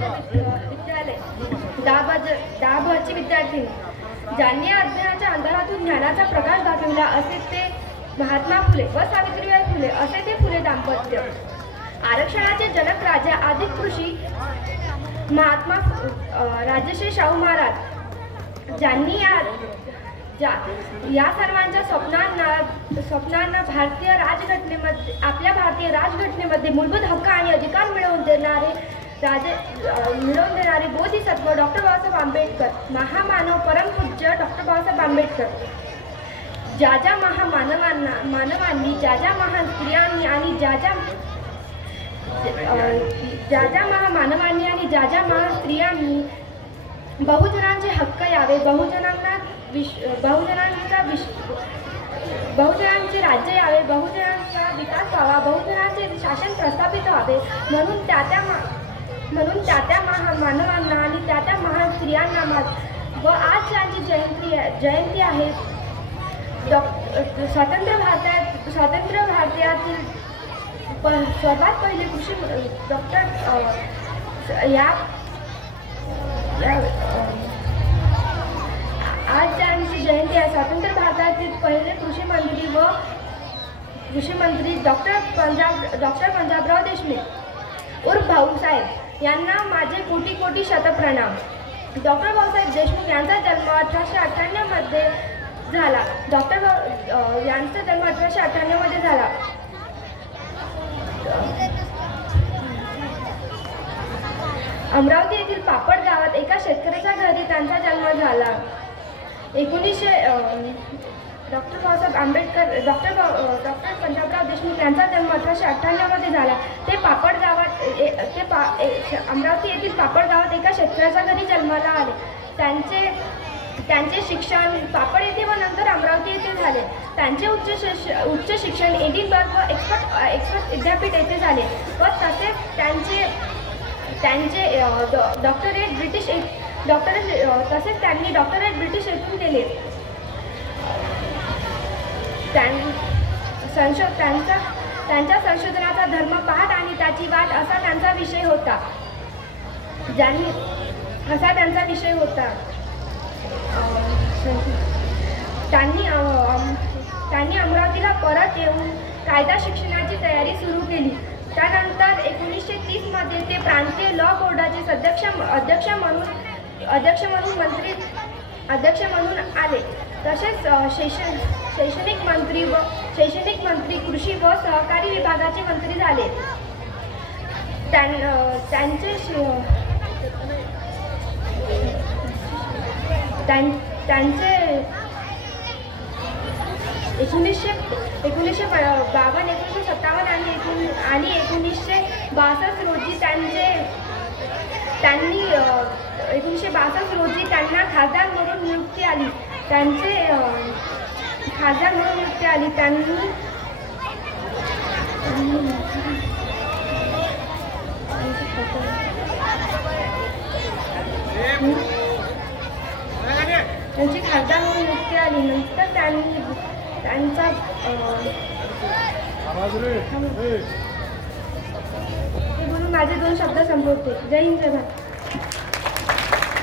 विद्यालय दाभरची विद्यार्थिनी, ज्यांनी अज्ञानाच्या अंधारातून ज्ञानाचा प्रकाश दाखविला असे ते महात्मा फुले व सावित्रीबाई फुले असे ते फुले दाम्पत्य. आरक्षणाचे जनक राजा आदिक कृषी महात्मा राजश्री शाहू महाराज, ज्यांनी या सर्वांच्या स्वप्नांना आपल्या भारतीय राजघटनेमध्ये मूलभूत हक्क आणि अधिकार मिळवून देणारे बोधिसत्व डॉक्टर बाबासाहेब आंबेडकर, महामानव परमपूज्य डॉक्टर बाबासाहेब आंबेडकर, ज्या ज्या मानवांनी ज्या ज्या महान स्त्रियांनी आणि ज्या ज्या महामानवांनी आणि ज्या ज्या महान स्त्रियांनी बहुजनांचे हक्क यावे, बहुजनांचे राज्य यावे, बहुजनांचा विकास व्हावा, बहुजनांचे शासन प्रस्थापित व्हावे म्हणून त्या त्या महामानवांना आणि त्या त्या महान स्त्रियांना व आज ज्यांची जयंती आहे स्वतंत्र भारतातील सर्वात पहिले कृषी डॉक्टर आज ज्यांची जयंती आहे स्वतंत्र भारतातील पहिले कृषी मंत्री डॉक्टर पंजाबराव देशमुख उर्फ भाऊसाहेब यांना माझे कोटी कोटी शतप्रणाम. डॉक्टर भाऊसाहेब देशमुख यांचा जन्म 1898 मध्ये झाला. यांचा जन्म 1898 मध्ये झाला. अमरावती येथील पापड गावात एका शेतकऱ्याच्या घरी त्यांचा जन्म झाला. डॉक्टर बाबासाहेब आंबेडकर डॉक्टर पंजाबराव देशमुख यांचा जन्म 1898 मध्ये झाला. ते अमरावती येथील पापड गावात एका शेतकऱ्याच्या घरी जन्माला आले. त्यांचे शिक्षण पापड येथे व नंतर अमरावती येथे झाले. त्यांचे उच्च शिक्षण एडिनबर्ग व एक्सफर्ड विद्यापीठ येथे झाले व तसेच त्यांनी डॉक्टरेट ब्रिटिश येथून केले. त्यांच्या संशोधनाचा धर्म पाहत आणि त्याची वाट असा त्यांचा विषय होता. त्यांनी अमरावतीला परत येऊन कायदा शिक्षणाची तयारी सुरू केली. त्यानंतर 1930 मध्ये ते प्रांतीय लॉ बोर्डाचे अध्यक्ष म्हणून आले. तसेच शैक्षणिक मंत्री कृषी व सहकारी विभागाचे मंत्री झाले. त्यांचे 1952, 1957 आणि 1962 रोजी त्यांना खासदार म्हणून नियुक्ती आली. त्यांनी खासदार म्हणून नियुक्ती आली. नंतर त्यांचा म्हणून माझे 2 शब्द संपवते. जय हिंद, जय भारत.